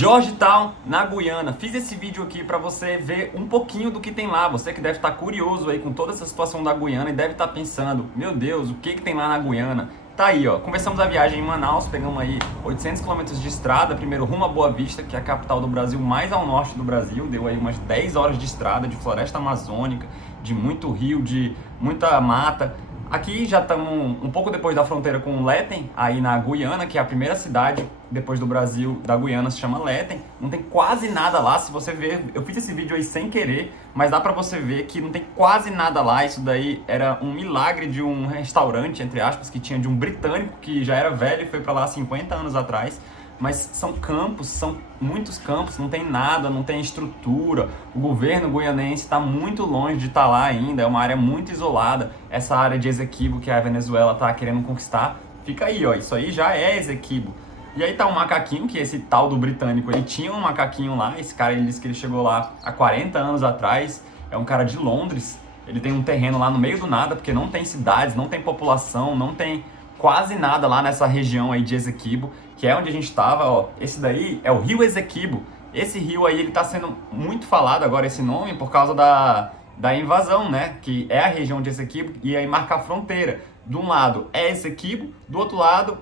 Georgetown, na Guiana. Fiz esse vídeo aqui para você ver um pouquinho do que tem lá. Você que deve estar curioso aí com toda essa situação da Guiana e deve estar pensando, meu Deus, o que tem lá na Guiana? Tá aí, ó. Começamos a viagem em Manaus, pegamos aí 800 quilômetros de estrada, primeiro rumo a Boa Vista, que é a capital do Brasil, mais ao norte do Brasil. Deu aí umas 10 horas de estrada, de floresta amazônica, de muito rio, de muita mata. Aqui já estamos um pouco depois da fronteira com Leten, aí na Guiana, que é a primeira cidade depois do Brasil, da Guiana, se chama Leten. Não tem quase nada lá, se você ver, eu fiz esse vídeo aí sem querer, mas dá pra você ver que não tem quase nada lá. Isso daí era um milagre de um restaurante, entre aspas, que tinha de um britânico que já era velho e foi pra lá há 50 anos atrás. Mas são campos, são muitos campos, não tem nada, não tem estrutura. O governo guianense está muito longe de estar lá ainda, é uma área muito isolada. Essa área de Essequibo que a Venezuela está querendo conquistar, fica aí, ó, isso aí já é Essequibo. E aí tá um macaquinho, que esse tal do britânico, ele tinha um macaquinho lá, esse cara ele disse que ele chegou lá há 40 anos atrás, é um cara de Londres, ele tem um terreno lá no meio do nada, porque não tem cidades, não tem população, não tem quase nada lá nessa região aí de Essequibo, que é onde a gente estava, ó. Esse daí é o Rio Essequibo. Esse rio aí, ele tá sendo muito falado agora, esse nome, por causa da invasão, né? Que é a região de Essequibo, e aí marca a fronteira. De um lado é Essequibo, do outro lado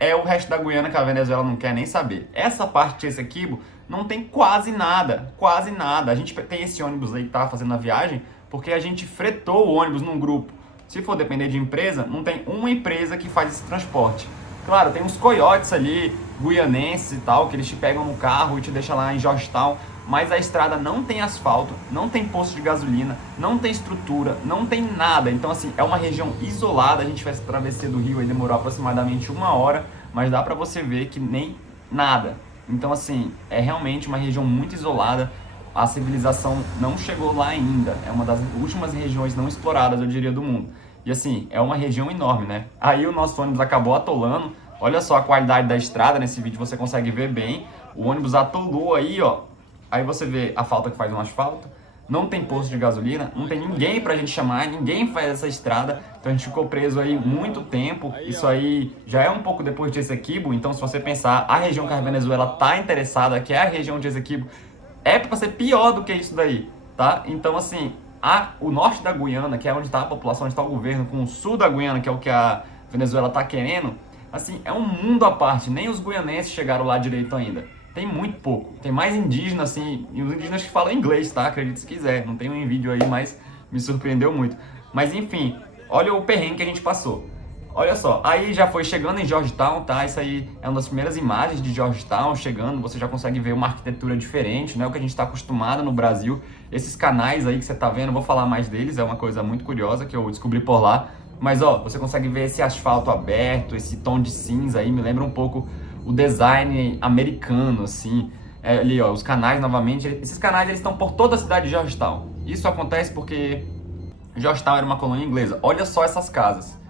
é o resto da Guiana, que a Venezuela não quer nem saber. Essa parte de Essequibo não tem quase nada, quase nada. A gente tem esse ônibus aí que tá fazendo a viagem, porque a gente fretou o ônibus num grupo. Se for depender de empresa, não tem uma empresa que faz esse transporte. Claro, tem uns coiotes ali, guianenses e tal, que eles te pegam no carro e te deixam lá em Georgetown, mas a estrada não tem asfalto, não tem posto de gasolina, não tem estrutura, não tem nada. Então, assim, é uma região isolada. A gente fez a travessia do rio e demorou aproximadamente 1 hora, mas dá pra você ver que nem nada. Então, assim, é realmente uma região muito isolada. A civilização não chegou lá ainda. É uma das últimas regiões não exploradas, eu diria, do mundo. E assim, é uma região enorme, né? Aí o nosso ônibus acabou atolando. Olha só a qualidade da estrada, nesse vídeo você consegue ver bem. O ônibus atolou aí, ó. Aí você vê a falta que faz no asfalto. Não tem posto de gasolina, não tem ninguém pra gente chamar, ninguém faz essa estrada. Então a gente ficou preso aí muito tempo. Isso aí já é um pouco depois de Essequibo. Então, se você pensar, a região que a Venezuela tá interessada, que é a região de Essequibo, é para ser pior do que isso daí, tá? Então, assim, o norte da Guiana, que é onde está a população, onde está o governo, com o sul da Guiana, que é o que a Venezuela está querendo, assim, é um mundo à parte. Nem os guianenses chegaram lá direito ainda. Tem muito pouco. Tem mais indígenas, assim, e os indígenas que falam inglês, tá? Acredite se quiser. Não tem um vídeo aí, mas me surpreendeu muito. Mas, enfim, olha o perrengue que a gente passou. Olha só, aí já foi chegando em Georgetown, tá? Isso aí é uma das primeiras imagens de Georgetown chegando. Você já consegue ver uma arquitetura diferente, não é o que a gente está acostumado no Brasil. Esses canais aí que você tá vendo, eu vou falar mais deles, é uma coisa muito curiosa que eu descobri por lá. Mas ó, você consegue ver esse asfalto aberto, esse tom de cinza aí, me lembra um pouco o design americano, assim. É, ali ó, os canais novamente, esses canais eles estão por toda a cidade de Georgetown. Isso acontece porque Georgetown era uma colônia inglesa. Olha só essas casas.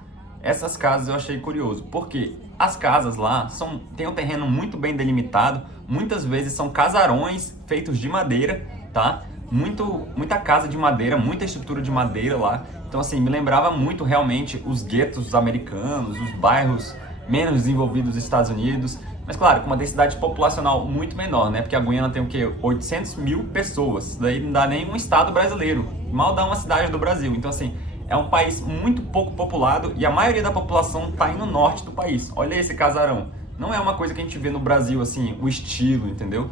Essas casas eu achei curioso, porque as casas lá têm um terreno muito bem delimitado, muitas vezes são casarões feitos de madeira, tá? Muita casa de madeira, muita estrutura de madeira lá. Então, assim, me lembrava muito realmente os guetos americanos, os bairros menos desenvolvidos dos Estados Unidos. Mas, claro, com uma densidade populacional muito menor, né? Porque a Guiana tem o quê? 800 mil pessoas. Isso daí não dá nem um estado brasileiro. Mal dá uma cidade do Brasil. Então, assim, é um país muito pouco populado e a maioria da população está aí no norte do país. Olha esse casarão. Não é uma coisa que a gente vê no Brasil, assim, o estilo, entendeu?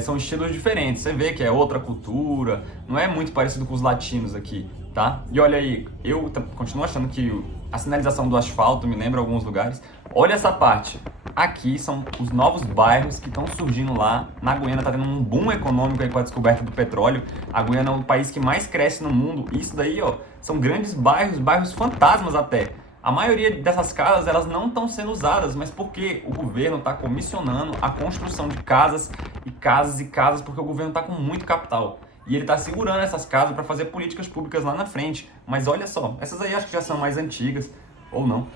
São estilos diferentes. Você vê que é outra cultura, não é muito parecido com os latinos aqui, tá? E olha aí, eu continuo achando que a sinalização do asfalto me lembra alguns lugares. Olha essa parte. Aqui são os novos bairros que estão surgindo lá. Na Guiana está tendo um boom econômico aí com a descoberta do petróleo. A Guiana é o país que mais cresce no mundo. Isso daí, ó, são grandes bairros, bairros fantasmas até. A maioria dessas casas, elas não estão sendo usadas, mas porque o governo está comissionando a construção de casas e casas e casas, porque o governo está com muito capital. E ele está segurando essas casas para fazer políticas públicas lá na frente. Mas olha só, essas aí acho que já são mais antigas, ou não.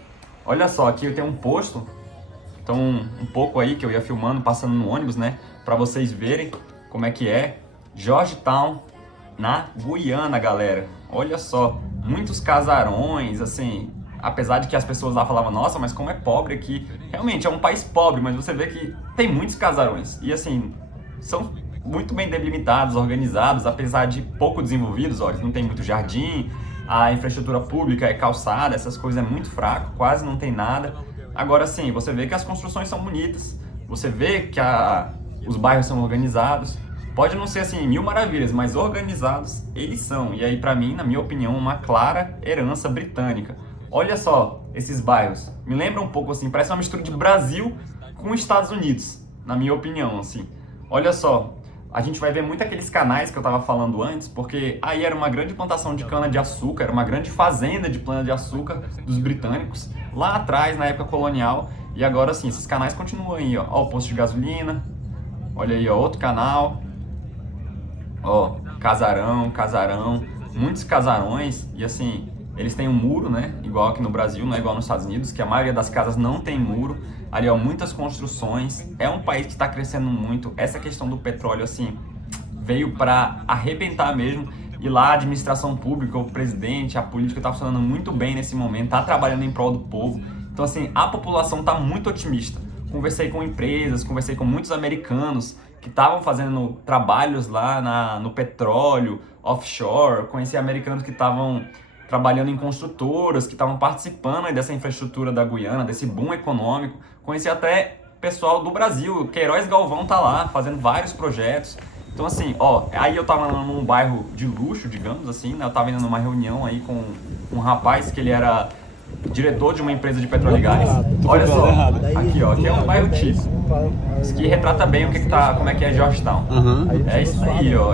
Olha só, aqui eu tenho um posto. Então, um pouco aí que eu ia filmando, passando no ônibus, né? Pra vocês verem como é que é. Georgetown, na Guiana, galera. Olha só, muitos casarões, assim. Apesar de que as pessoas lá falavam, nossa, mas como é pobre aqui. realmente é um país pobre, mas você vê que tem muitos casarões. E assim, são muito bem delimitados, organizados, apesar de pouco desenvolvidos. Olha, não tem muito jardim, a infraestrutura pública é calçada, essas coisas é muito fraco, quase não tem nada. Agora sim, você vê que as construções são bonitas, você vê que os bairros são organizados. Pode não ser assim mil maravilhas, mas organizados eles são. E aí, para mim, na minha opinião, uma clara herança britânica. Olha só esses bairros. Me lembra um pouco assim, parece uma mistura de Brasil com Estados Unidos, na minha opinião, assim. Olha só, a gente vai ver muito aqueles canais que eu estava falando antes, porque aí era uma grande plantação de cana-de-açúcar, era uma grande fazenda de cana-de-açúcar dos britânicos, lá atrás, na época colonial. E agora sim, esses canais continuam aí, ó. Ó o posto de gasolina, olha aí, ó, outro canal. Ó, casarão, muitos casarões, e assim, eles têm um muro, né? Igual aqui no Brasil, não é igual nos Estados Unidos, que a maioria das casas não tem muro. Ali, ó, muitas construções. É um país que está crescendo muito. Essa questão do petróleo, assim, veio para arrebentar mesmo. E lá a administração pública, o presidente, a política está funcionando muito bem nesse momento, está trabalhando em prol do povo. Então, assim, a população está muito otimista. Conversei com empresas, conversei com muitos americanos que estavam fazendo trabalhos lá no petróleo, offshore. Conheci americanos que estavam trabalhando em construtoras, que estavam participando dessa infraestrutura da Guiana, desse boom econômico. Conheci até pessoal do Brasil, Queiroz Galvão tá lá, fazendo vários projetos. Então assim, ó, aí eu tava num bairro de luxo, digamos assim, né? Eu tava indo numa reunião aí com um rapaz que ele era diretor de uma empresa de petróleo e gás. Olha só, aqui ó, aqui é um bairro típico. Isso aqui retrata bem como é que é Georgetown. É isso aí, ó.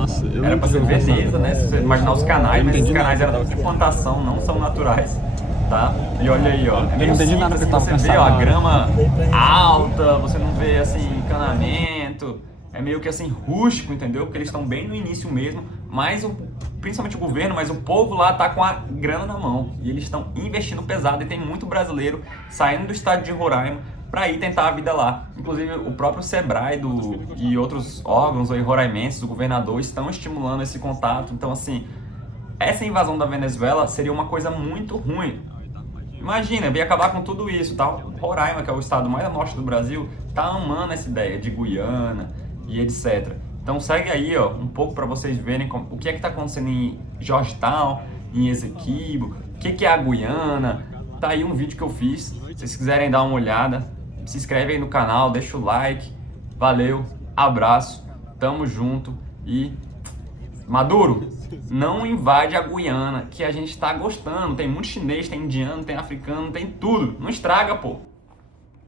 Nossa, era pra ser Veneza, né? Se você imaginar os canais, mas esses canais eram de plantação, não são naturais. Tá? E olha aí, ó. É meio simples, assim, você vê, ó, a grama alta, você não vê assim, encanamento. É meio que assim, rústico, entendeu? Porque eles estão bem no início mesmo, mas principalmente o governo, mas o povo lá tá com a grana na mão. E eles estão investindo pesado e tem muito brasileiro saindo do estado de Roraima para ir tentar a vida lá. Inclusive o próprio Sebrae e outros órgãos aí roraimenses, o governador, estão estimulando esse contato. Então assim, essa invasão da Venezuela seria uma coisa muito ruim. Imagina, ia acabar com tudo isso, tá? Roraima, que é o estado mais a norte do Brasil, tá amando essa ideia de Guiana e etc. Então segue aí, ó, um pouco para vocês verem o que é que tá acontecendo em Georgetown, em Essequibo, o que é a Guiana. Tá aí um vídeo que eu fiz, se vocês quiserem dar uma olhada, se inscreve aí no canal, deixa o like. Valeu, abraço, tamo junto e... Maduro, não invade a Guiana, que a gente tá gostando. Tem muito chinês, tem indiano, tem africano, tem tudo. Não estraga, pô.